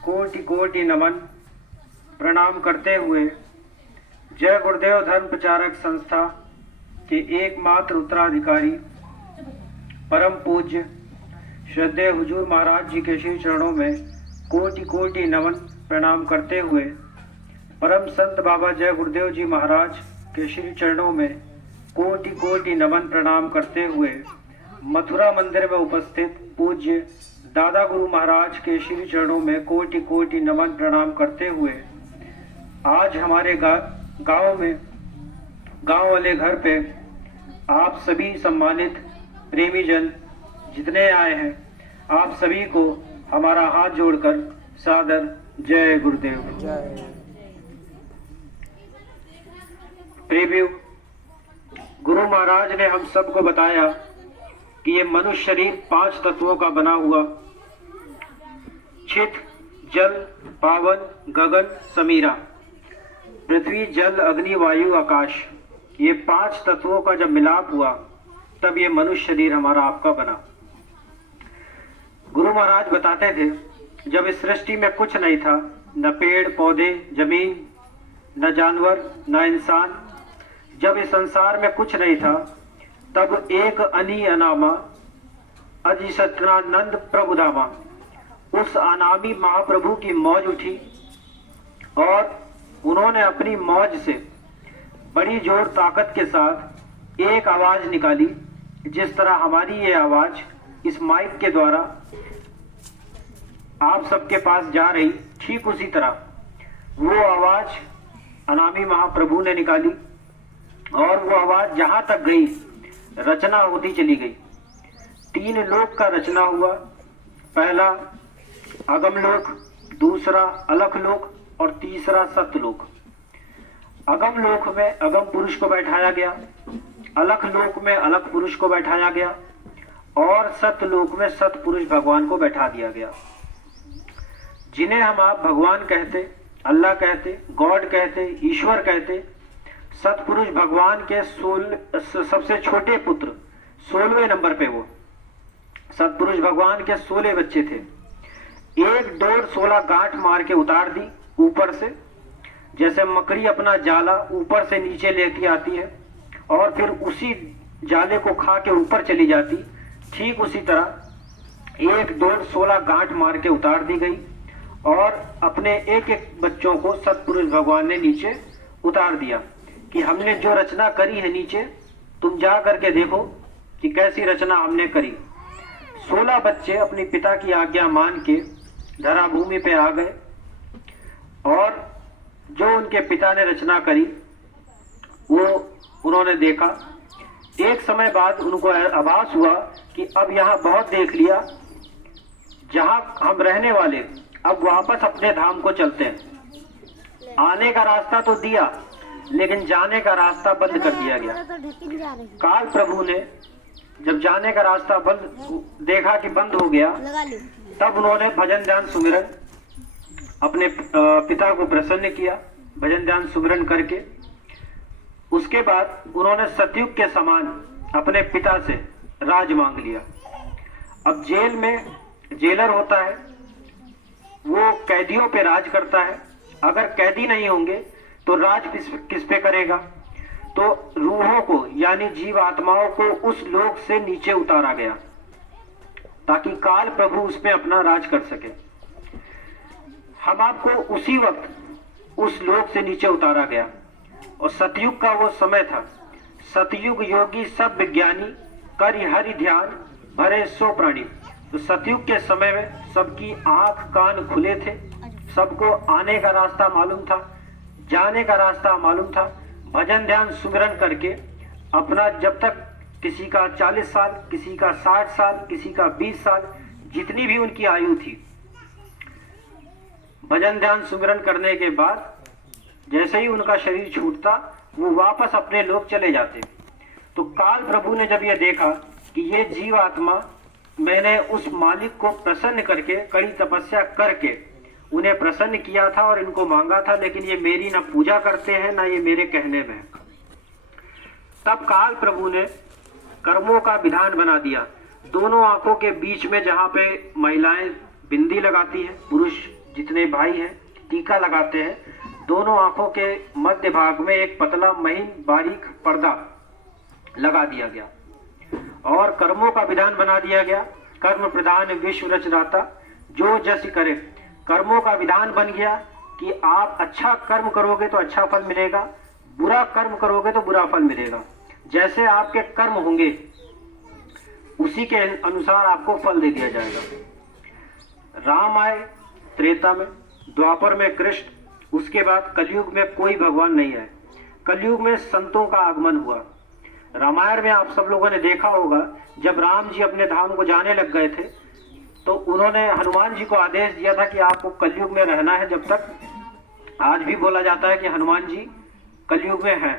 कोटि कोटि नमन प्रणाम करते हुए जय गुरुदेव धर्म प्रचारक संस्था के एकमात्र उत्तराधिकारी परम पूज्य श्रद्धेय हुजूर महाराज जी के श्री चरणों में कोटि कोटि नमन प्रणाम करते हुए परम संत बाबा जय गुरुदेव जी महाराज के श्री चरणों में कोटि कोटि नमन प्रणाम करते हुए मथुरा मंदिर में उपस्थित पूज्य दादा गुरु महाराज के श्री चरणों में कोटि कोटि नमन प्रणाम करते हुए आज हमारे गांव वाले घर पे आप सभी सम्मानित प्रेमी जन जितने आए हैं, आप सभी को हमारा हाथ जोड़कर सादर जय गुरुदेव। प्रिव्यू, गुरु महाराज ने हम सबको बताया कि ये मनुष्य शरीर 5 तत्वों का बना हुआ छित, जल, पावन, गगन, समीरा, पृथ्वी, जल, अग्नि, वायु, आकाश, ये 5 तत्वों का जब मिलाप हुआ तब ये मनुष्य शरीर हमारा आपका बना। गुरु महाराज बताते थे जब इस सृष्टि में कुछ नहीं था, न पेड़ पौधे, जमीन, न जानवर, न इंसान, जब इस संसार में कुछ नहीं था तब एक अनी अनामा अधिसत्रानंद प्रभुधामा, उस अनामी महाप्रभु की मौज उठी और उन्होंने अपनी मौज से बड़ी जोर ताकत के साथ एक आवाज निकाली। जिस तरह हमारी ये आवाज इस माइक के द्वारा आप सबके पास जा रही, ठीक उसी तरह वो आवाज अनामी महाप्रभु ने निकाली और वो आवाज जहां तक गई रचना होती चली गई। 3 लोक का रचना हुआ, पहला अगमलोक, दूसरा अलखलोक और तीसरा सत्यलोक। अगम लोक में अगम पुरुष को बैठाया गया, अलख लोक में अलख पुरुष को बैठाया गया और सत्यलोक में सत पुरुष भगवान को बैठा दिया गया। जिन्हें हम आप भगवान कहते, अल्लाह कहते, गॉड कहते, ईश्वर कहते, सतपुरुष भगवान के सबसे छोटे पुत्र 16वें नंबर पे वो सतपुरुष भगवान के 16 बच्चे थे। 1 डोर 16 गांठ मार के उतार दी ऊपर से, जैसे मकड़ी अपना जाला ऊपर से नीचे लेती आती है और फिर उसी जाले को खा के ऊपर चली जाती, ठीक उसी तरह 1 डोर 16 गांठ मार के उतार दी गई और अपने एक एक बच्चों को सतपुरुष भगवान ने नीचे उतार दिया कि हमने जो रचना करी है नीचे, तुम जा करके देखो कि कैसी रचना हमने करी। 16 बच्चे अपनी पिता की आज्ञा मान के धरा भूमि पे आ गए और जो उनके पिता ने रचना करी वो उन्होंने देखा। एक समय बाद उनको आभास हुआ कि अब यहाँ बहुत देख लिया, जहाँ हम रहने वाले, अब वापस अपने धाम को चलते हैं। आने का रास्ता तो दिया लेकिन जाने का रास्ता बंद कर दिया गया। काल प्रभु ने जब जाने का रास्ता बंद देखा कि बंद हो गया, तब उन्होंने भजन ध्यान सुमिरन अपने पिता को प्रसन्न किया। भजन ध्यान सुमिरन करके उसके बाद उन्होंने सतयुग के समान अपने पिता से राज मांग लिया। अब जेल में जेलर होता है, वो कैदियों पे राज करता है। अगर कैदी नहीं होंगे तो राज किस पे करेगा? तो रूहों को यानी जीव आत्माओं को उस लोक से नीचे उतारा गया ताकि काल प्रभु उसमें अपना राज कर सके। हम आपको उसी वक्त उस लोक से नीचे उतारा गया और सतयुग का वो समय था। सतयुग योगी सब विज्ञानी करि हरि ध्यान भरे सो प्राणी। तो सतयुग के समय में सबकी आंख कान खुले थे, सबको आने का रास्ता मालूम था, जाने का रास्ता मालूम था। भजन ध्यान सुमिरन करके अपना, जब तक किसी का 40 साल, किसी का 60 साल, किसी का 20 साल, जितनी भी उनकी आयु थी, भजन ध्यान सुमिरन करने के बाद जैसे ही उनका शरीर छूटता वो वापस अपने लोक चले जाते। तो काल प्रभु ने जब ये देखा कि ये जीव आत्मा, मैंने उस मालिक को प्रसन्न करके कड़ी तपस्या करके उन्हें प्रसन्न किया था और इनको मांगा था, लेकिन ये मेरी ना पूजा करते हैं ना ये मेरे कहने में। तब काल प्रभु ने कर्मों का विधान बना दिया। दोनों आंखों के बीच में जहाँ पे महिलाएं बिंदी लगाती है, पुरुष जितने भाई हैं टीका लगाते हैं। दोनों आंखों के मध्य भाग में एक पतला महीन बारीक पर्दा लगा दिया गया और कर्मों का विधान बना दिया गया। कर्म प्रधान विश्व रचनाता जो जस करे, कर्मों का विधान बन गया कि आप अच्छा कर्म करोगे तो अच्छा फल मिलेगा, बुरा कर्म करोगे तो बुरा फल मिलेगा। जैसे आपके कर्म होंगे उसी के अनुसार आपको फल दे दिया जाएगा। राम आए त्रेता में, द्वापर में कृष्ण, उसके बाद कलयुग में कोई भगवान नहीं है। कलयुग में संतों का आगमन हुआ। रामायण में आप सब लोगों ने देखा होगा, जब राम जी अपने धाम को जाने लग गए थे तो उन्होंने हनुमान जी को आदेश दिया था कि आपको कलयुग में रहना है जब तक। आज भी बोला जाता है कि हनुमान जी कलयुग में हैं।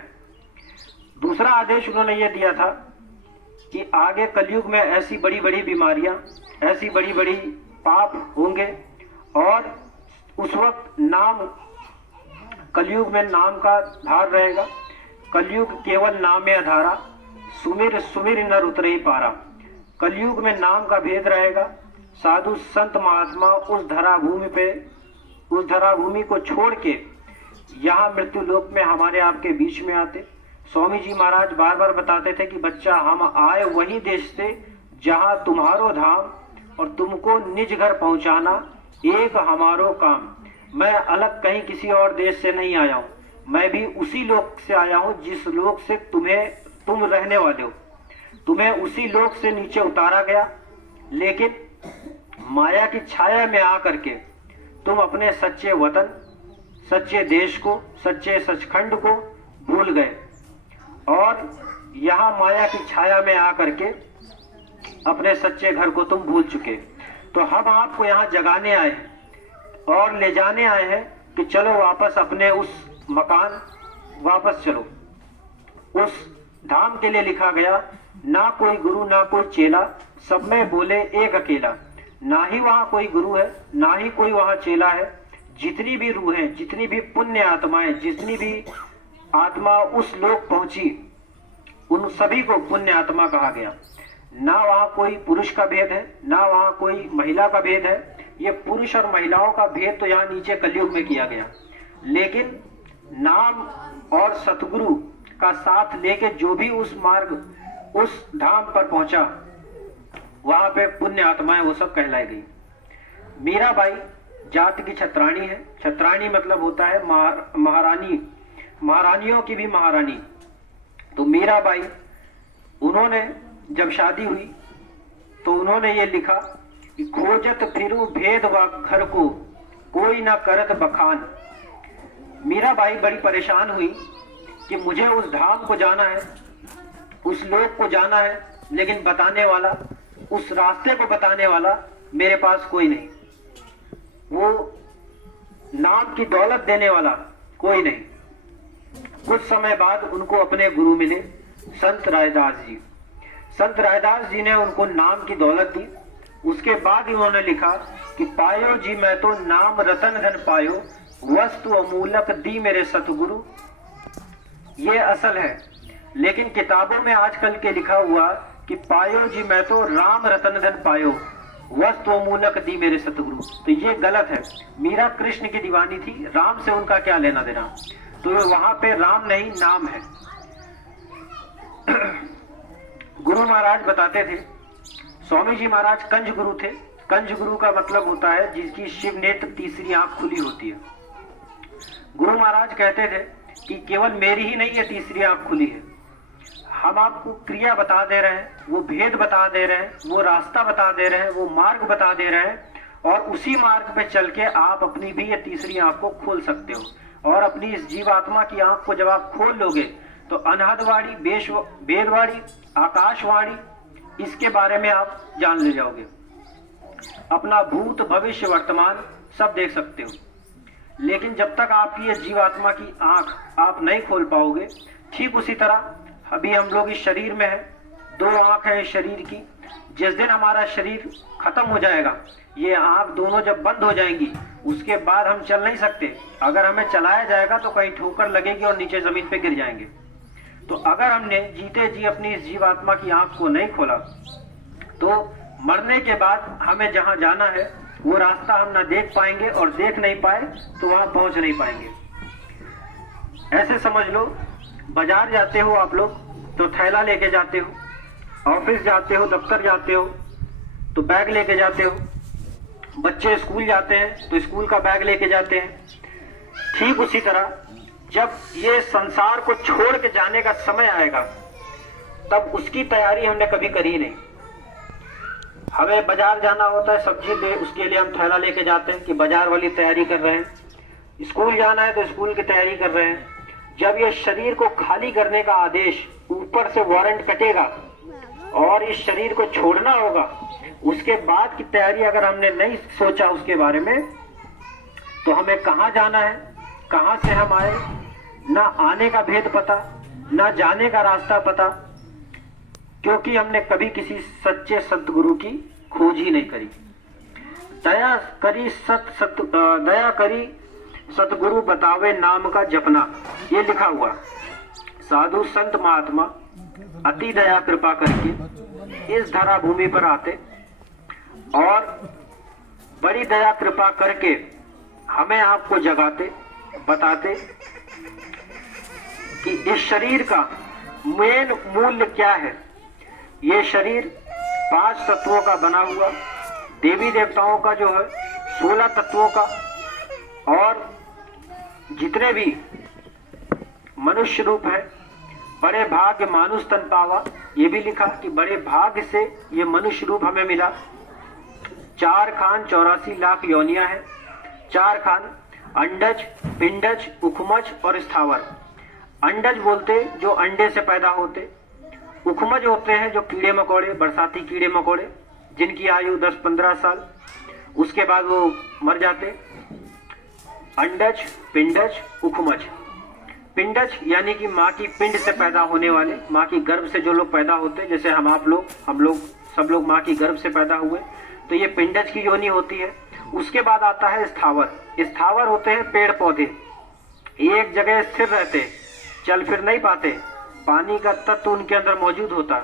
दूसरा आदेश उन्होंने ये दिया था कि आगे कलयुग में ऐसी बड़ी बड़ी बीमारियां, ऐसी बड़ी बड़ी पाप होंगे और उस वक्त नाम, कलयुग में नाम का धार रहेगा। कलयुग केवल नाम में आधारा, सुमिर सुमिर नर उतरे पारा। कलयुग में नाम का भेद रहेगा। साधु संत महात्मा उस धरा भूमि को छोड़ के यहाँ मृत्यु लोक में हमारे आपके बीच में आते। स्वामी जी महाराज बार बार बताते थे कि बच्चा, हम आए वही देश से जहाँ तुम्हारो धाम और तुमको निज घर पहुँचाना एक हमारो काम। मैं अलग कहीं किसी और देश से नहीं आया हूँ, मैं भी उसी लोक से आया हूँ जिस लोक से तुम रहने वाले हो। तुम्हें उसी लोक से नीचे उतारा गया, लेकिन माया की छाया में आकर के तुम अपने सच्चे वतन, सच्चे देश को, सच्चे सचखंड को भूल गए और यहाँ माया की छाया में आकर के अपने सच्चे घर को तुम भूल चुके। तो हम आपको यहाँ जगाने आए हैं और ले जाने आए हैं कि चलो वापस अपने उस मकान वापस चलो। उस धाम के लिए लिखा गया, ना कोई गुरु ना कोई चेला, सब में बोले एक अकेला। ना ही वहाँ कोई गुरु है, ना ही कोई वहाँ चेला है। जितनी भी रूह है, जितनी भी पुण्य आत्माएं, जितनी भी आत्मा उस लोक पहुंची, उन सभी को पुण्य आत्मा कहा गया। ना वहाँ कोई पुरुष का भेद है, ना वहाँ कोई महिला का भेद है। ये पुरुष और महिलाओं का भेद तो यहाँ नीचे कलयुग में किया गया, लेकिन नाम और सतगुरु का साथ लेके जो भी उस मार्ग, उस धाम पर पहुंचा, वहां पे पुण्य आत्माएं वो सब कहलाई गई। मीराबाई जाति की छत्राणी है। छत्राणी मतलब होता है महारानी, महारानियों की भी महारानी। तो मीराबाई, उन्होंने जब शादी हुई तो उन्होंने ये लिखा कि खोजत फिरू भेद व घर को, कोई ना करत बखान। मीराबाई बड़ी परेशान हुई कि मुझे उस धाम को जाना है, उस लोक को जाना है, लेकिन बताने वाला, उस रास्ते को बताने वाला मेरे पास कोई नहीं। वो नाम की दौलत देने वाला कोई नहीं। कुछ समय बाद उनको अपने गुरु मिले, संत रायदास जी। संत रायदास जी ने उनको नाम की दौलत दी। उसके बाद उन्होंने लिखा कि पायो जी मैं तो नाम रतन धन पायो, वस्तु अमूलक दी मेरे सतगुरु। ये असल है, लेकिन किताबों में आजकल के लिखा हुआ कि पायो जी मैं तो राम रतन धन पायो, वस्तु अमूलक दी मेरे सतगुरु। तो ये गलत है। मीरा कृष्ण की दीवानी थी, राम से उनका क्या लेना देना। तो वहां पे राम नहीं, नाम है। गुरु महाराज बताते थे, स्वामी जी महाराज कंज गुरु थे। कंज गुरु का मतलब होता है जिसकी शिव नेत्र तीसरी आंख खुली होती है। गुरु महाराज कहते थे कि केवल मेरी ही नहीं है तीसरी आंख खुली है। हम आपको क्रिया बता दे रहे हैं, वो भेद बता दे रहे हैं, वो रास्ता बता दे रहे हैं, वो मार्ग बता दे रहे हैं, और उसी मार्ग पे चल के आप अपनी भी ये तीसरी आंख को खोल सकते हो। और अपनी इस जीवात्मा की आंख को जब आप खोल लोगे तो अनहदवाणी, वेदवाणी, आकाशवाणी, इसके बारे में आप जान ले जाओगे। अपना भूत भविष्य वर्तमान सब देख सकते हो। लेकिन जब तक आपकी ये जीवात्मा की आंख आप नहीं खोल पाओगे, ठीक उसी तरह अभी हम लोग इस शरीर में है, दो आंख है इस शरीर की। जिस दिन हमारा शरीर खत्म हो जाएगा, ये आंख दोनों जब बंद हो जाएंगी, उसके बाद हम चल नहीं सकते। अगर हमें चलाया जाएगा तो कहीं ठोकर लगेगी और नीचे जमीन पे गिर जाएंगे। तो अगर हमने जीते जी अपनी इस जीवात्मा की आंख को नहीं खोला, तो मरने के बाद हमें जहां जाना है वो रास्ता हम ना देख पाएंगे और देख नहीं पाए तो वहां पहुंच नहीं पाएंगे। ऐसे समझ लो, बाजार जाते हो आप लोग तो थैला लेके जाते हो, ऑफिस जाते हो, दफ्तर जाते हो तो बैग लेके जाते हो, बच्चे स्कूल जाते हैं तो स्कूल का बैग लेके जाते हैं। ठीक उसी तरह जब ये संसार को छोड़ के जाने का समय आएगा तब उसकी तैयारी हमने कभी करी नहीं। हमें बाजार जाना होता है सब्जी ले, उसके लिए हम थैला लेके जाते हैं कि बाजार वाली तैयारी कर रहे हैं। स्कूल जाना है तो स्कूल की तैयारी कर रहे हैं। जब ये शरीर को खाली करने का आदेश, ऊपर से वारंट कटेगा और इस शरीर को छोड़ना होगा, उसके बाद की तैयारी अगर हमने नहीं सोचा उसके बारे में तो हमें कहाँ जाना है, कहाँ से हम आए, ना आने का भेद पता, ना जाने का रास्ता पता, क्योंकि हमने कभी किसी सच्चे सतगुरु की खोज ही नहीं करी। दया करी सतगुरु बतावे नाम का जपना, ये लिखा हुआ। साधु संत महात्मा अति दया कृपा करके इस धरा भूमि पर आते और बड़ी दया कृपा करके हमें आपको जगाते, बताते कि इस शरीर का मेन मूल्य क्या है। ये शरीर 5 तत्वों का बना हुआ, देवी देवताओं का जो है 16 तत्वों का, और जितने भी मनुष्य रूप है, बड़े भाग्य मानुष तन पावा, ये भी लिखा कि बड़े भाग्य से ये मनुष्य रूप हमें मिला। 4 खान 84 लाख योनियां हैं। 4 खान अंडज, पिंडज, उखमज और स्थावर। अंडज बोलते जो अंडे से पैदा होते, उखमज होते हैं जो कीड़े मकोड़े, बरसाती कीड़े मकोड़े जिनकी आयु 10-15 साल, उसके बाद वो मर जाते। अंडज, पिंडज, उखमज। पिंडज यानी कि माँ की पिंड से पैदा होने वाले, माँ की गर्भ से जो लोग पैदा होते, जैसे हम लोग सब लोग माँ की गर्भ से पैदा हुए, तो ये पिंडज की योनि होती है। उसके बाद आता है स्थावर। स्थावर होते हैं पेड़ पौधे, एक जगह स्थिर रहते, चल फिर नहीं पाते, पानी का तत्व उनके अंदर मौजूद होता।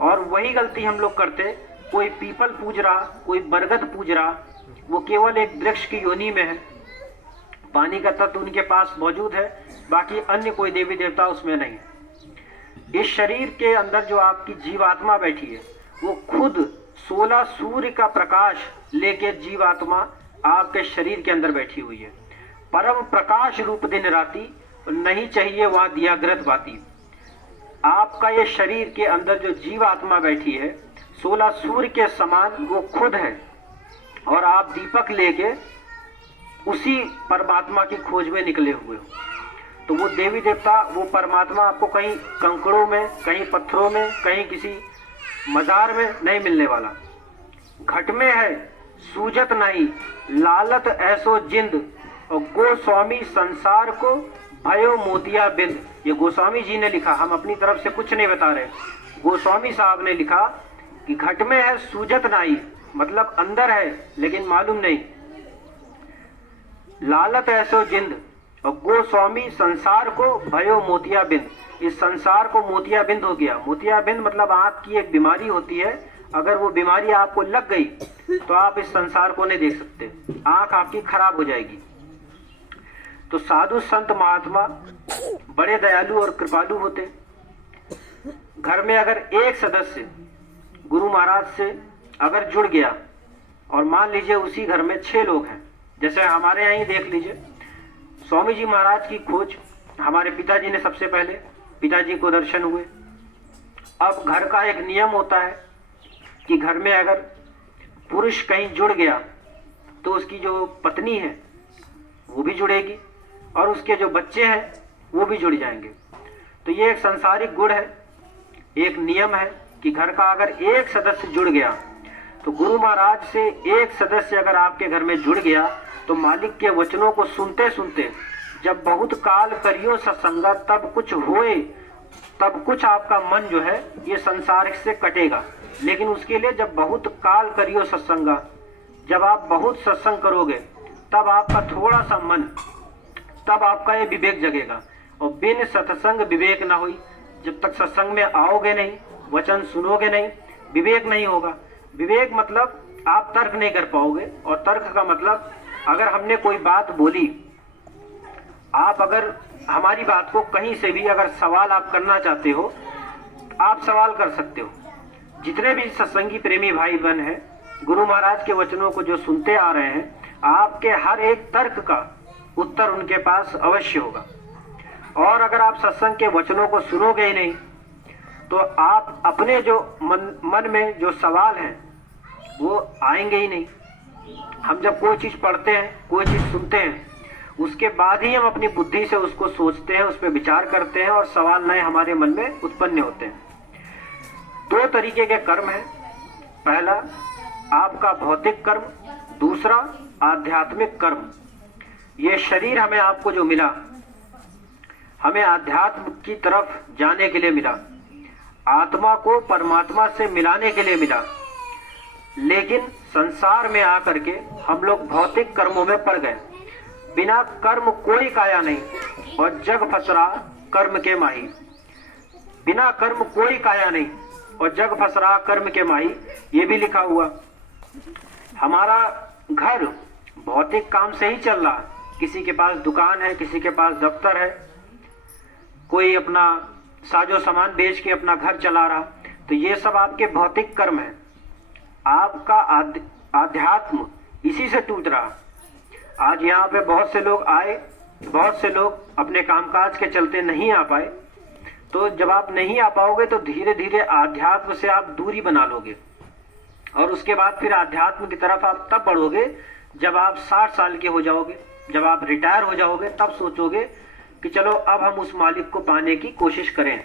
और वही गलती हम लोग करते, कोई पीपल पूज रहा, कोई बरगद पूज रहा, वो केवल एक वृक्ष की योनि में है, पानी का तत्व उनके पास मौजूद है, बाकी अन्य कोई देवी देवता उसमें नहीं। इस शरीर के अंदर जो आपकी जीवात्मा बैठी है वो खुद 16 सूर्य का प्रकाश लेके जीवात्मा आपके शरीर के अंदर बैठी हुई है। परम प्रकाश रूप दिन राती, नहीं चाहिए वहां दिया ग्रत बाती। आपका ये शरीर के अंदर जो जीवात्मा बैठी है 16 सूर्य के समान वो खुद है, और आप दीपक लेके उसी परमात्मा की खोज में निकले हुए हो। तो वो देवी देवता, वो परमात्मा आपको कहीं कंकड़ों में, कहीं पत्थरों में, कहीं किसी मजार में नहीं मिलने वाला। घट में है सूजत नहीं, लालत ऐसो जिंद, और गोस्वामी संसार को भयो मोतिया बिंद। ये गोस्वामी जी ने लिखा, हम अपनी तरफ से कुछ नहीं बता रहे। गोस्वामी साहब ने लिखा कि घट में है सूजत नहीं, मतलब अंदर है लेकिन मालूम नहीं। लालत ऐसो जिंद, और गोस्वामी संसार को भयो मोतिया बिंद। इस संसार को मोतिया बिंद हो गया। मोतिया बिंद मतलब आंख की एक बीमारी होती है, अगर वो बीमारी आपको लग गई तो आप इस संसार को नहीं देख सकते, आंख आपकी खराब हो जाएगी। तो साधु संत महात्मा बड़े दयालु और कृपालु होते। घर में अगर एक सदस्य गुरु महाराज से अगर जुड़ गया, और मान लीजिए उसी घर में 6 लोग हैं, जैसे हमारे यहाँ ही देख लीजिए, स्वामी जी महाराज की खोज हमारे पिताजी ने सबसे पहले, पिताजी को दर्शन हुए। अब घर का एक नियम होता है कि घर में अगर पुरुष कहीं जुड़ गया तो उसकी जो पत्नी है वो भी जुड़ेगी, और उसके जो बच्चे हैं वो भी जुड़ जाएंगे। तो ये एक संसारिक गुण है, एक नियम है कि घर का अगर एक सदस्य जुड़ गया, तो गुरु महाराज से एक सदस्य अगर आपके घर में जुड़ गया तो मालिक के वचनों को सुनते सुनते जब बहुत काल करियो सत्संगा, तब कुछ होए, तब कुछ आपका मन जो है ये संसार से कटेगा। लेकिन उसके लिए जब बहुत काल करियो सत्संगा, जब आप बहुत सत्संग करोगे तब आपका थोड़ा सा मन, तब आपका ये विवेक जगेगा। और बिन सत्संग विवेक ना हुई, जब तक सत्संग में आओगे नहीं, वचन सुनोगे नहीं, विवेक नहीं होगा। विवेक मतलब आप तर्क नहीं कर पाओगे। और तर्क का मतलब, अगर हमने कोई बात बोली, आप अगर हमारी बात को कहीं से भी अगर सवाल आप करना चाहते हो, आप सवाल कर सकते हो। जितने भी सत्संगी प्रेमी भाई बहन हैं, गुरु महाराज के वचनों को जो सुनते आ रहे हैं, आपके हर एक तर्क का उत्तर उनके पास अवश्य होगा। और अगर आप सत्संग के वचनों को सुनोगे ही नहीं, तो आप अपने जो मन में जो सवाल हैं वो आएंगे ही नहीं। हम जब कोई चीज पढ़ते हैं, कोई चीज सुनते हैं, उसके बाद ही हम अपनी बुद्धि से उसको सोचते हैं, उस पर विचार करते हैं और सवाल नए हमारे मन में उत्पन्न होते हैं। दो तरीके के कर्म हैं। पहला आपका भौतिक कर्म, दूसरा आध्यात्मिक कर्म। ये शरीर हमें आपको जो मिला, हमें आध्यात्म की तरफ जाने के लिए मिला, आत्मा को परमात्मा से मिलाने के लिए मिला। लेकिन संसार में आकर के हम लोग भौतिक कर्मों में पड़ गए। बिना कर्म कोई काया नहीं और जग फसरा कर्म के माही। बिना कर्म कोई काया नहीं और जग फसरा कर्म के माही, ये भी लिखा हुआ। हमारा घर भौतिक काम से ही चल रहा। किसी के पास दुकान है, किसी के पास दफ्तर है, कोई अपना साजो सामान बेच के अपना घर चला रहा। तो ये सब आपके भौतिक कर्म है। आपका आध्यात्म इसी से टूट रहा। आज यहाँ पे बहुत से लोग आए, बहुत से लोग अपने कामकाज के चलते नहीं आ पाए। तो जब आप नहीं आ पाओगे तो धीरे धीरे आध्यात्म से आप दूरी बना लोगे, और उसके बाद फिर आध्यात्म की तरफ आप तब बढ़ोगे जब आप 60 साल के हो जाओगे, जब आप रिटायर हो जाओगे। तब सोचोगे कि चलो अब हम उस मालिक को पाने की कोशिश करें।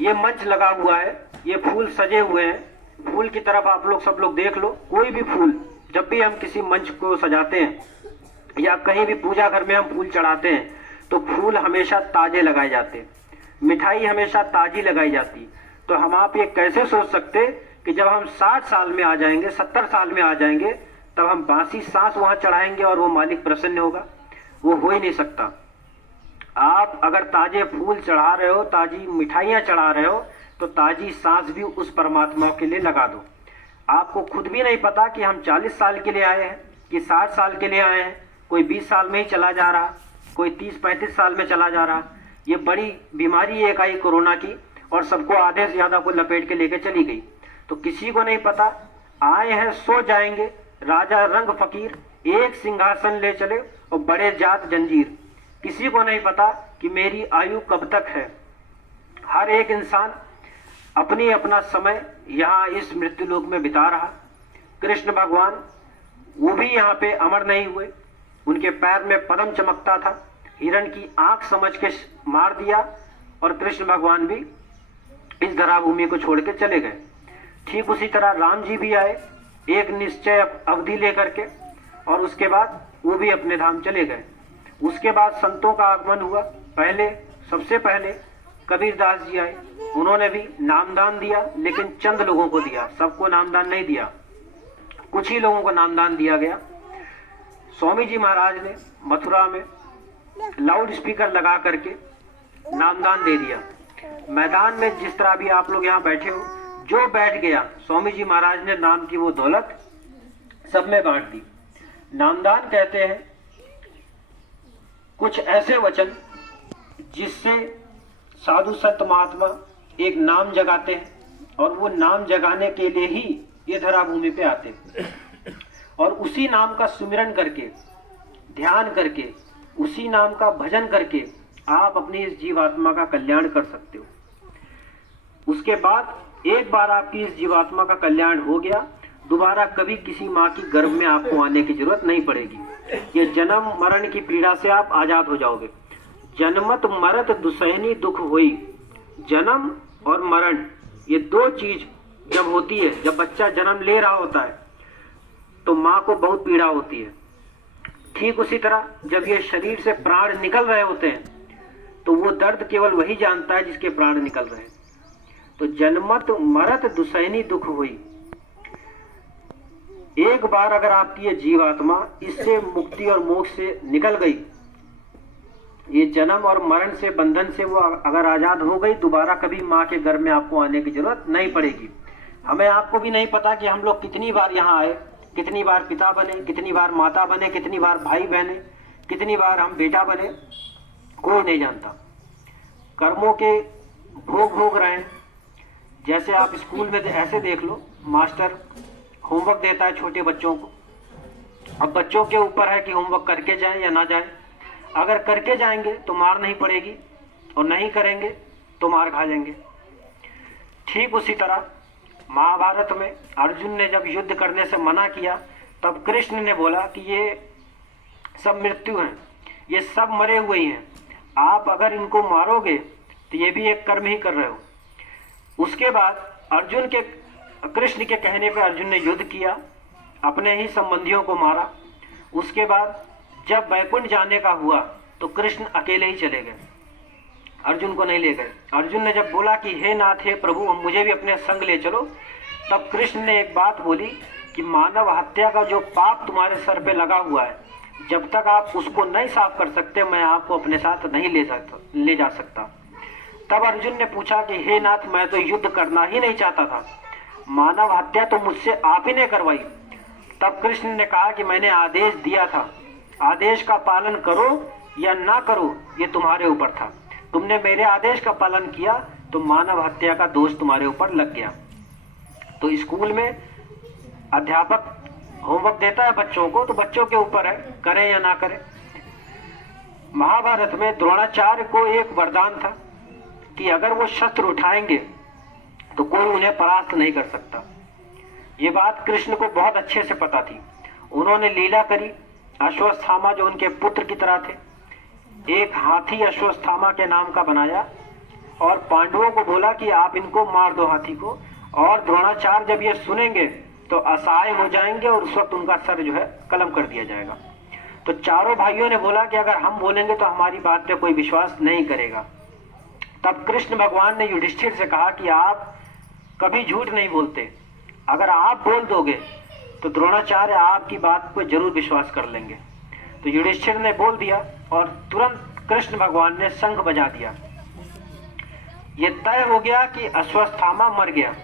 ये मंच लगा हुआ है, ये फूल सजे हुए हैं। फूल की तरफ आप लोग सब लोग देख लो। कोई भी फूल, जब भी हम किसी मंच को सजाते हैं या कहीं भी पूजा घर में हम फूल चढ़ाते हैं, तो फूल हमेशा ताजे लगाए जाते हैं, मिठाई हमेशा ताजी लगाई जाती। तो हम आप ये कैसे सोच सकते कि जब हम 60 साल में आ जाएंगे, 70 साल में आ जाएंगे, तब हम बासी सांस वहां चढ़ाएंगे और वो मालिक प्रसन्न होगा? वो हो ही नहीं सकता। आप अगर ताजे फूल चढ़ा रहे हो, ताजी मिठाइयां चढ़ा रहे हो, तो ताजी सांस भी उस परमात्मा के लिए लगा दो। आपको खुद भी नहीं पता कि हम 40 साल के लिए आए हैं कि 60 साल के लिए आए हैं। कोई 20 साल में ही चला जा रहा, कोई 30-35 साल में चला जा रहा। ये बड़ी बीमारी एक आई कोरोना की, और सबको आधे से ज्यादा को लपेट के लेके चली गई। तो किसी को नहीं पता। आए हैं सो जाएंगे। राजा रंग फकीर, एक सिंहासन ले चले और बड़े जात जंजीर। किसी को नहीं पता कि मेरी आयु कब तक है। हर एक इंसान अपनी अपना समय यहाँ इस मृत्यु लोक में बिता रहा। कृष्ण भगवान वो भी यहाँ पे अमर नहीं हुए। उनके पैर में पद्म चमकता था, हिरण की आंख समझ के मार दिया, और कृष्ण भगवान भी इस धराभूमि को छोड़ के चले गए। ठीक उसी तरह राम जी भी आए एक निश्चय अवधि लेकर के, और उसके बाद वो भी अपने धाम चले गए। उसके बाद संतों का आगमन हुआ। पहले, सबसे पहले कबीरदास जी आए। उन्होंने भी नामदान दिया, लेकिन चंद लोगों को दिया, सबको नामदान नहीं दिया, कुछ ही लोगों को नामदान दिया गया। स्वामी जी महाराज ने मथुरा में लाउड स्पीकर लगा करके नामदान दे दिया। मैदान में जिस तरह भी आप लोग यहाँ बैठे हो, जो बैठ गया, स्वामी जी महाराज ने नाम की वो दौलत सब में बांट दी। नामदान कहते हैं कुछ ऐसे वचन जिससे साधु संत महात्मा एक नाम जगाते हैं, और वो नाम जगाने के लिए ही ये धराभूमि पे आते हैं, और उसी नाम का सुमिरन करके, ध्यान करके, उसी नाम का भजन करके आप अपनी इस जीवात्मा का कल्याण कर सकते हो। उसके बाद एक बार आपकी इस जीवात्मा का कल्याण हो गया, दोबारा कभी किसी माँ की गर्भ में आपको आने की जरूरत नहीं पड़ेगी। ये जन्म मरण की पीड़ा से आप आजाद हो जाओगे। जन्मत मरत दुसहनी दुख हुई। जन्म और मरण, ये दो चीज जब होती है, जब बच्चा जन्म ले रहा होता है तो माँ को बहुत पीड़ा होती है। ठीक उसी तरह जब ये शरीर से प्राण निकल रहे होते हैं तो वो दर्द केवल वही जानता है जिसके प्राण निकल रहे हैं। तो जन्मत मरत दुसहनी दुख हुई। एक बार अगर आपकी ये जीवात्मा इससे मुक्ति और मोक्ष से निकल गई, ये जन्म और मरण से, बंधन से वो अगर आजाद हो गई, दोबारा कभी माँ के गर्भ में आपको आने की जरूरत नहीं पड़ेगी। हमें आपको भी नहीं पता कि हम लोग कितनी बार यहाँ आए, कितनी बार पिता बने, कितनी बार माता बने, कितनी बार भाई बहने, कितनी बार हम बेटा बने, कोई नहीं जानता। कर्मों के भोग भोग रहे हैं। जैसे आप स्कूल में ऐसे देख लो, मास्टर होमवर्क देता है छोटे बच्चों को। अब बच्चों के ऊपर है कि होमवर्क करके जाएं या ना जाएं। अगर करके जाएंगे तो मार नहीं पड़ेगी, और नहीं करेंगे तो मार खा जाएंगे। ठीक उसी तरह महाभारत में अर्जुन ने जब युद्ध करने से मना किया, तब कृष्ण ने बोला कि ये सब मृत्यु हैं, ये सब मरे हुए ही हैं, आप अगर इनको मारोगे तो ये भी एक कर्म ही कर रहे हो। उसके बाद कृष्ण के कहने पर अर्जुन ने युद्ध किया, अपने ही संबंधियों को मारा। उसके बाद जब वैकुंठ जाने का हुआ तो कृष्ण अकेले ही चले गए, अर्जुन को नहीं ले गए। अर्जुन ने जब बोला कि हे नाथ, हे प्रभु, मुझे भी अपने संग ले चलो, तब कृष्ण ने एक बात बोली कि मानव हत्या का जो पाप तुम्हारे सर पे लगा हुआ है, जब तक आप उसको नहीं साफ कर सकते, मैं आपको अपने साथ नहीं ले जा सकता। तब अर्जुन ने पूछा कि हे नाथ, मैं तो युद्ध करना ही नहीं चाहता था, मानव हत्या तो मुझसे आप ही ने करवाई। तब कृष्ण ने कहा कि मैंने आदेश दिया था, आदेश का पालन करो या ना करो ये तुम्हारे ऊपर था। तुमने मेरे आदेश का पालन किया तो मानव हत्या का दोष तुम्हारे ऊपर लग गया। तो स्कूल में अध्यापक होमवर्क देता है बच्चों को, तो बच्चों के ऊपर है करें या ना करें। महाभारत में द्रोणाचार्य को एक वरदान था कि अगर वो शस्त्र उठाएंगे तो कोई उन्हें परास्त नहीं कर सकता। ये बात कृष्ण को बहुत अच्छे से पता थी। उन्होंने लीला करी, अश्वत्थामा जो उनके पुत्र की तरह थे, एक हाथी अश्वत्थामा के नाम का बनाया और पांडवों को बोला कि आप इनको मार दो हाथी को। और द्रोणाचार्य जब ये सुनेंगे तो असहाय हो जाएंगे और उस वक्त उनका सर जो है कलम कर दिया जाएगा। तो चारों भाइयों ने बोला कि अगर हम बोलेंगे तो हमारी बात पे कोई विश्वास नहीं करेगा। तब कृष्ण भगवान ने युधिष्ठिर से कहा कि आप कभी झूठ नहीं बोलते, अगर आप बोल दोगे तो द्रोणाचार्य आपकी बात पर जरूर विश्वास कर लेंगे। तो युधिष्ठिर ने बोल दिया और तुरंत कृष्ण भगवान ने शंख बजा दिया। ये तय हो गया कि अश्वत्थामा मर गया।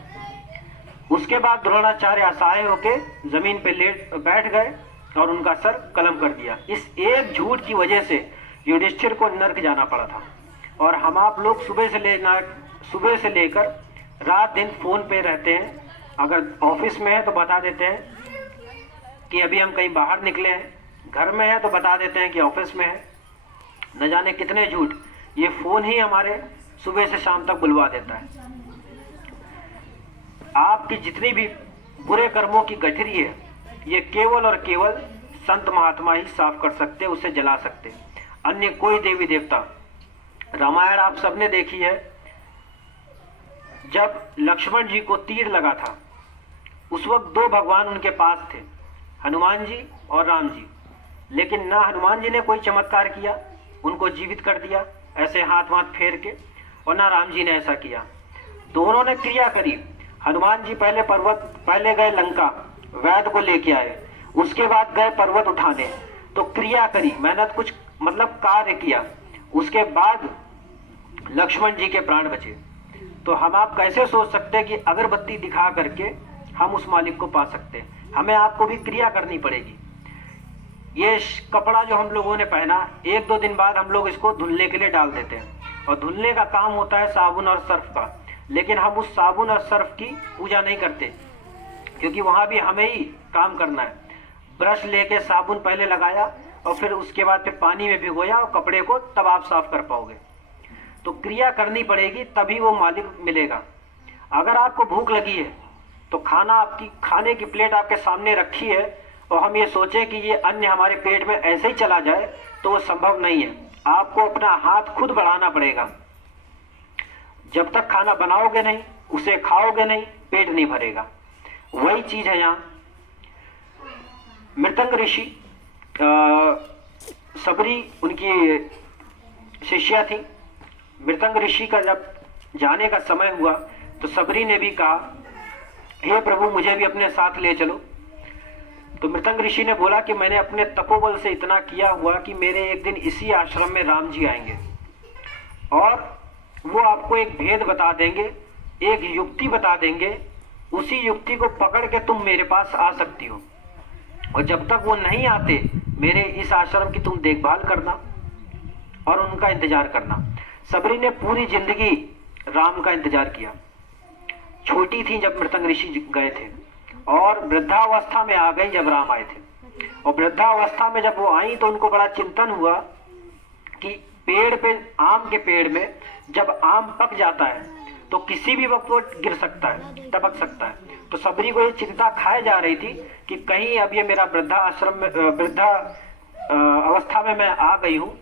उसके बाद द्रोणाचार्य असहाय होके जमीन पे लेट बैठ गए और उनका सर कलम कर दिया। इस एक झूठ की वजह से युधिष्ठिर को नर्क जाना पड़ा था। और हम आप लोग सुबह से लेकर रात दिन फोन पे रहते हैं। अगर ऑफिस में है तो बता देते हैं कि अभी हम कहीं बाहर निकले हैं, घर में है तो बता देते हैं कि ऑफिस में है। न जाने कितने झूठ ये फोन ही हमारे सुबह से शाम तक बुलवा देता है। आपकी जितनी भी बुरे कर्मों की गठरी है, ये केवल और केवल संत महात्मा ही साफ कर सकते, उसे जला सकते, अन्य कोई देवी देवता। रामायण आप सबने देखी है, जब लक्ष्मण जी को तीर लगा था उस वक्त दो भगवान उनके पास थे, हनुमान जी और राम जी। लेकिन ना हनुमान जी ने कोई चमत्कार किया, उनको जीवित कर दिया ऐसे हाथ वाथ फेर के, और ना राम जी ने ऐसा किया। दोनों ने क्रिया करी। हनुमान जी पहले गए लंका, वैद को लेके आए, उसके बाद गए पर्वत उठाने, तो क्रिया करी, मेहनत कुछ मतलब कार्य किया, उसके बाद लक्ष्मण जी के प्राण बचे। तो हम आप कैसे सोच सकते हैं कि अगरबत्ती दिखा करके हम उस मालिक को पा सकते हैं? हमें आपको भी क्रिया करनी पड़ेगी। ये कपड़ा जो हम लोगों ने पहना, एक दो दिन बाद हम लोग इसको धुलने के लिए डाल देते हैं, और धुलने का काम होता है साबुन और सर्फ का। लेकिन हम उस साबुन और सर्फ की पूजा नहीं करते, क्योंकि वहां भी हमें ही काम करना है। ब्रश लेके साबुन पहले लगाया और फिर उसके बाद फिर पानी में भिगोया और कपड़े को, तब आप साफ कर पाओगे। तो क्रिया करनी पड़ेगी, तभी वो मालिक मिलेगा। अगर आपको भूख लगी है तो खाने की प्लेट आपके सामने रखी है और हम ये सोचें कि ये अन्न हमारे पेट में ऐसे ही चला जाए, तो वो संभव नहीं है। आपको अपना हाथ खुद बढ़ाना पड़ेगा। जब तक खाना बनाओगे नहीं, उसे खाओगे नहीं, पेट नहीं भरेगा। वही चीज है यहाँ। मृतंग ऋषि सबरी उनकी शिष्या थी। मृतंग ऋषि का जब जाने का समय हुआ तो सबरी ने भी कहा, हे प्रभु मुझे भी अपने साथ ले चलो। तो मृतंग ऋषि ने बोला कि मैंने अपने तपोबल से इतना किया हुआ कि मेरे एक दिन इसी आश्रम में राम जी आएंगे और वो आपको एक भेद बता देंगे, एक युक्ति बता देंगे, उसी युक्ति को पकड़ के तुम मेरे पास आ सकती हो, और जब तक वो नहीं आते मेरे इस आश्रम की तुम देखभाल करना और उनका इंतजार करना। सबरी ने पूरी जिंदगी राम का इंतजार किया। छोटी थी जब मृतंग ऋषि गए थे, और वृद्धावस्था में आ गई जब राम आए थे। और वृद्धावस्था में जब वो आई तो उनको बड़ा चिंतन हुआ कि पेड़ पे, आम के पेड़ में जब आम पक जाता है तो किसी भी वक्त वो गिर सकता है, टपक सकता है। तो सबरी को ये चिंता खाए जा रही थी कि कहीं अब ये मेरा वृद्धा अवस्था में मैं आ गई हूँ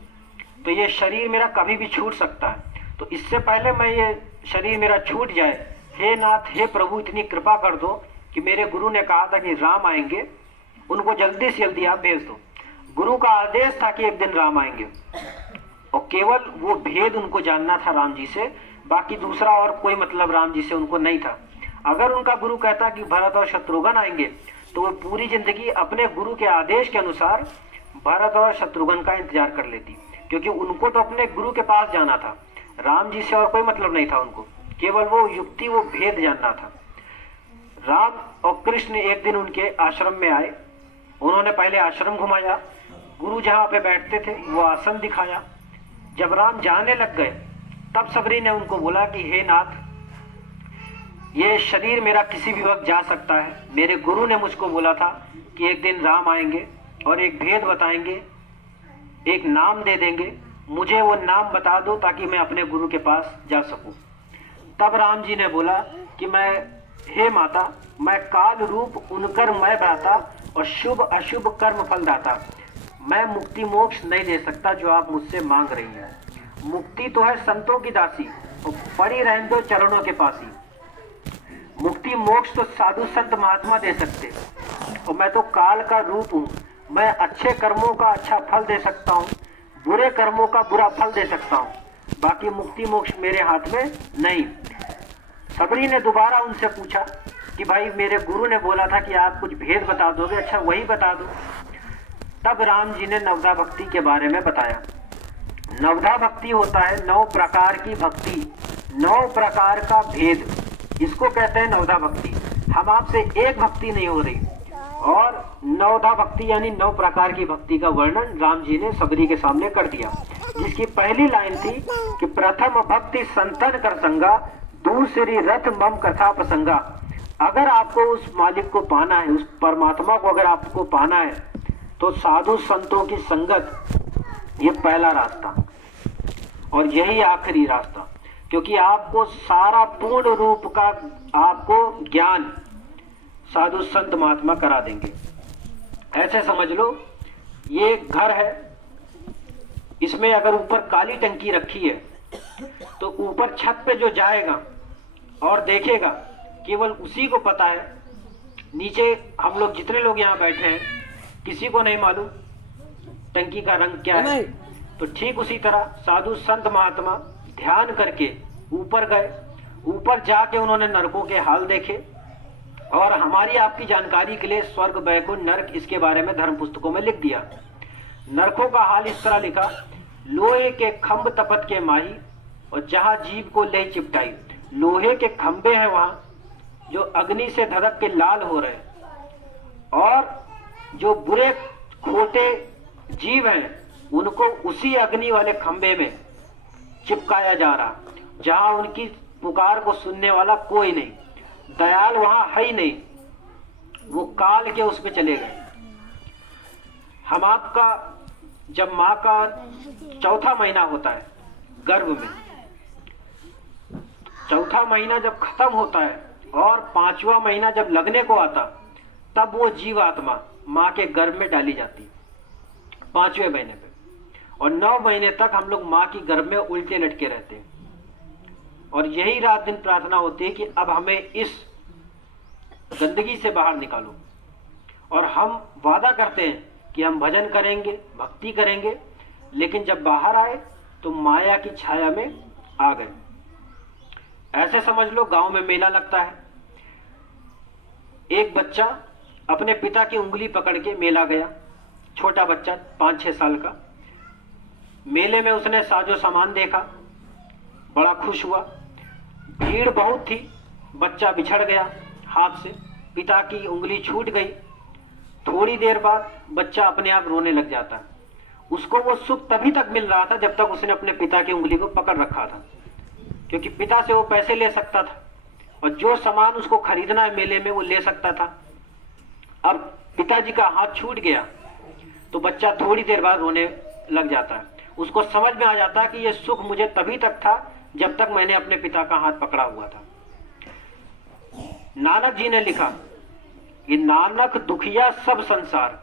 तो ये शरीर मेरा कभी भी छूट सकता है। तो इससे पहले मैं ये शरीर मेरा छूट जाए, हे नाथ, हे प्रभु, इतनी कृपा कर दो कि मेरे गुरु ने कहा था कि राम आएंगे, उनको जल्दी से जल्दी आप भेज दो। गुरु का आदेश था कि एक दिन राम आएंगे, और केवल वो भेद उनको जानना था राम जी से, बाकी दूसरा और कोई मतलब राम जी से उनको नहीं था। अगर उनका गुरु कहता कि भरत और शत्रुघ्न आएंगे तो वो पूरी जिंदगी अपने गुरु के आदेश के अनुसार भरत और शत्रुघ्न का इंतजार कर लेती, क्योंकि उनको तो अपने गुरु के पास जाना था, राम जी से और कोई मतलब नहीं था उनको, केवल वो युक्ति, वो भेद जानना था। राम और कृष्ण एक दिन उनके आश्रम में आए। उन्होंने पहले आश्रम घुमाया, गुरु जहाँ पे बैठते थे वो आसन दिखाया। जब राम जाने लग गए तब सबरी ने उनको बोला कि हे नाथ, ये शरीर मेरा किसी भी वक्त जा सकता है। मेरे गुरु ने मुझको बोला था कि एक दिन राम आएंगे और एक भेद बताएंगे, एक नाम दे देंगे, मुझे वो नाम बता दो ताकि मैं अपने गुरु के पास जा सकूं। तब राम जी ने बोला कि हे माता, मैं काल रूप उनकर मैं भ्राता और शुभ अशुभ कर्म फल दाता। मैं मुक्ति मोक्ष नहीं दे सकता जो आप मुझसे मांग रही हैं। मुक्ति तो है संतों की दासी, और पड़ी रहने दो चरणों के पासी। मुक्ति मोक्ष तो साधु संत महात्मा दे सकते, और मैं तो काल का रूप हूँ। मैं अच्छे कर्मों का अच्छा फल दे सकता हूँ, बुरे कर्मों का बुरा फल दे सकता हूँ, बाकी मुक्ति मोक्ष मेरे हाथ में नहीं। सबरी ने दोबारा उनसे पूछा कि भाई, मेरे गुरु ने बोला था कि आप कुछ भेद बता दोगे, अच्छा वही बता दो। तब राम जी ने नवधा भक्ति के बारे में बताया। नवधा भक्ति होता है 9 प्रकार की भक्ति, 9 प्रकार का भेद, इसको कहते हैं नवधा भक्ति। हम आपसे एक भक्ति नहीं हो रही, और नवधा भक्ति यानी 9 प्रकार की भक्ति का वर्णन राम जी ने सबरी के सामने कर दिया, जिसकी पहली लाइन थी कि प्रथम भक्ति संतन कर संगा, दूसरी रथ मम कथा प्रसंगा। अगर आपको उस मालिक को पाना है, उस परमात्मा को अगर आपको पाना है, तो साधु संतों की संगत, ये पहला रास्ता और यही आखिरी रास्ता, क्योंकि आपको सारा पूर्ण रूप का आपको ज्ञान साधु संत महात्मा करा देंगे। ऐसे समझ लो, ये घर है, इसमें अगर ऊपर काली टंकी रखी है तो ऊपर छत पे जो जाएगा और देखेगा केवल उसी को पता है। नीचे हम लोग जितने लोग यहाँ बैठे हैं किसी को नहीं मालूम टंकी का रंग क्या है। तो ठीक उसी तरह साधु संत महात्मा ध्यान करके ऊपर गए, ऊपर जाके उन्होंने नरकों के हाल देखे, और हमारी आपकी जानकारी के लिए स्वर्ग वैकुंठ नरक इसके बारे में धर्म पुस्तकों में लिख दिया। नरकों का हाल इस तरह लिखा, लोहे के खंभ तपत के माही, और जहां जीव को ले चिपटाई। लोहे के खंभे हैं वहां जो अग्नि से धधक के लाल हो रहे, और जो बुरे खोटे जीव हैं उनको उसी अग्नि वाले खंभे में चिपकाया जा रहा, जहां उनकी पुकार को सुनने वाला कोई नहीं, दयाल वहां है ही नहीं, वो काल के उस पे चले गए। हम आपका जब माँ का चौथा महीना होता है गर्भ में, चौथा महीना जब खत्म होता है और 5वां महीना जब लगने को आता, तब वो जीव आत्मा माँ के गर्भ में डाली जाती 5वें महीने पे, और 9 महीने तक हम लोग माँ की गर्भ में उल्टे लटके रहते हैं। और यही रात दिन प्रार्थना होती है कि अब हमें इस गंदगी से बाहर निकालो, और हम वादा करते हैं कि हम भजन करेंगे, भक्ति करेंगे, लेकिन जब बाहर आए तो माया की छाया में आ गए। ऐसे समझ लो, गांव में मेला लगता है, एक बच्चा अपने पिता की उंगली पकड़ के मेला गया, छोटा बच्चा 5-6 साल का। मेले में उसने साजो सामान देखा, बड़ा खुश हुआ। भीड़ बहुत थी, बच्चा बिछड़ गया, हाथ से, पिता की उंगली छूट गई। थोड़ी देर बाद बच्चा अपने आप रोने लग जाता है। उसको वो सुख तभी तक मिल रहा था जब तक उसने अपने पिता की उंगली को पकड़ रखा था, क्योंकि पिता से वो पैसे ले सकता था और जो सामान उसको खरीदना है मेले में वो ले सकता था। अब पिताजी का हाथ छूट गया तो बच्चा थोड़ी देर बाद रोने लग जाता है। उसको समझ में आ जाता है कि ये सुख मुझे तभी तक था जब तक मैंने अपने पिता का हाथ पकड़ा हुआ था। नानक जी ने लिखा कि नानक दुखिया सब संसार,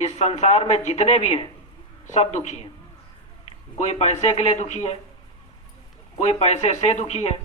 इस संसार में जितने भी हैं सब दुखी हैं। कोई पैसे के लिए दुखी है, कोई पैसे से दुखी है,